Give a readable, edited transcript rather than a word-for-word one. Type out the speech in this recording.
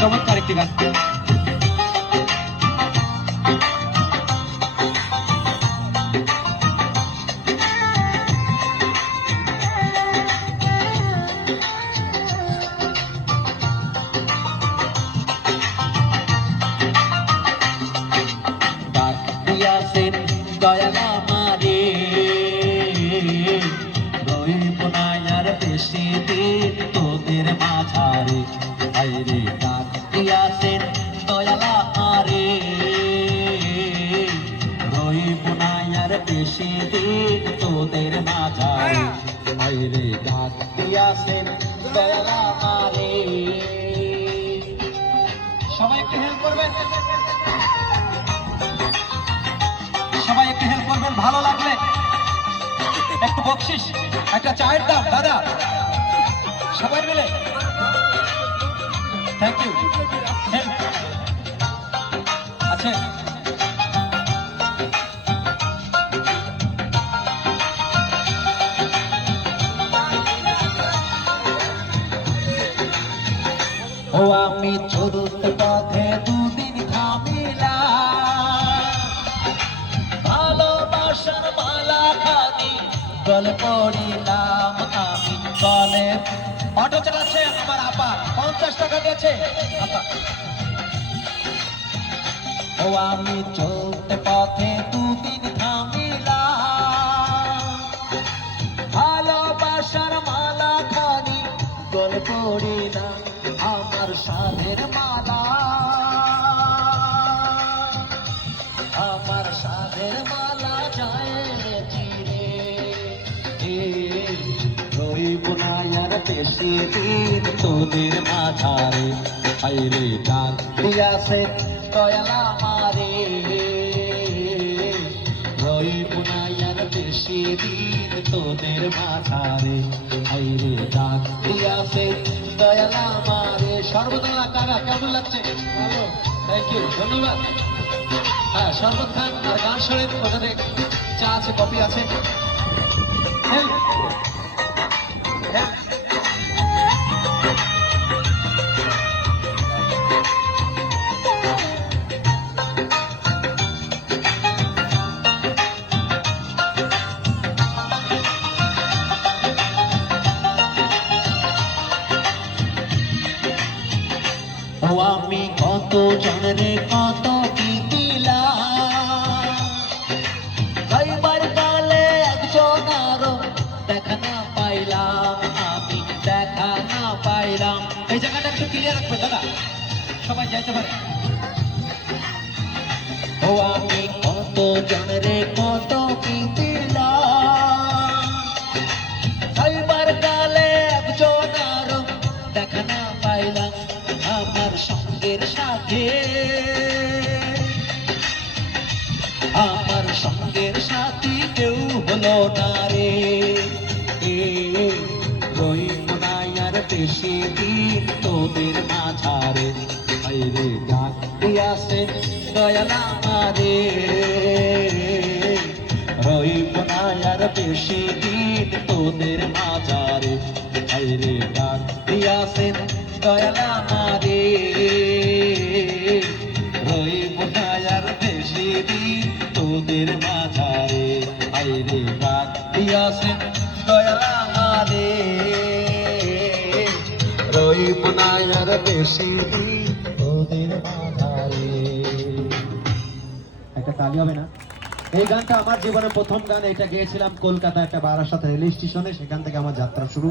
চমৎকার একটি গান। দয়াল আমারে রইব না আর বেশি দিন তোদের মাঝারে, আইরে ডাক দিয়াছেন দয়াল আমারে রইব না আর বেশি দিন তোদের মাঝারে, আইরে ডাক দিয়াছেন দয়াল আমারে। সবাই একটু হেল্প করবেন, সবাই একটু হেল্প করবেন, ভালো লাগলে একটু বকশিস, একটা চায়ের দাম দাদা, সবাই মিলে। Thank you. আচ্ছা, ও আমি চলুত পথে দুদিন থামিলাম, ভালোবাসার মালা খানি গলে পড়িলাম আমি গলে। অটো চালাচ্ছে আমার আপা, 50 টাকা দিয়েছে আপা। ও আমি চলতে পথে দুদিন থামিলাম, ভালোবাসার মালা খানি গলে পড়িলাম আমার সাধের মালা, আমার সাধের মালা যায় চিরে, রইব না আর বেশি দিন তোদের মাঝারে, আইরে ডাক দিয়াছে দয়াল আমারে রইব না আর বেশি দিন তোদের মাঝারে, আইরে ডাক দিয়াছে দয়াল আমারে। সর্বদা কারা কেমন লাগছে? ভালো, থ্যাংক ইউ, ধন্যবাদ। হ্যাঁ, শরবত খান আর গান শোনেন, ওখানে চা আছে, কফি আছে। ও আমি কত জনরে কত কি দিলাম, যাইবার কালে একজন আরো দেখা না পাইলাম, আমি দেখা না পাইলাম। এই জায়গাটা একটু ক্লিয়ার রাখবে দাদা, সবাই যাইতে পারে। ও আমি কত জনরে কত কি দিলাম, যাইবার কালে একজন আরো দেখা না পাইলাম, আমার সঙ্গের সাথে, আমার সঙ্গের সাথী কেউ হলো না রে, রইব না আর বেশি দিন তোদের মাঝারে, আইরে ডাক দিয়াছে দয়াল আমারে রইব না আর বেশি দিন তোদের মাঝারে, আইরে ডাক দিয়াছে দয়াল আমারে রইব না আর বেশি দিন তোদের মাঝারে, আইরে ডাক দিয়াছে দয়াল আমারে রইব না আর বেশি দিন তোদের মাঝারে। একটা তালি হবে না? এই গানটা আমার জীবনের প্রথম গান, এটা গেয়েছিলাম কলকাতা একটা বারাসাত রেল স্টেশনে, সেখান থেকে আমার যাত্রা শুরু।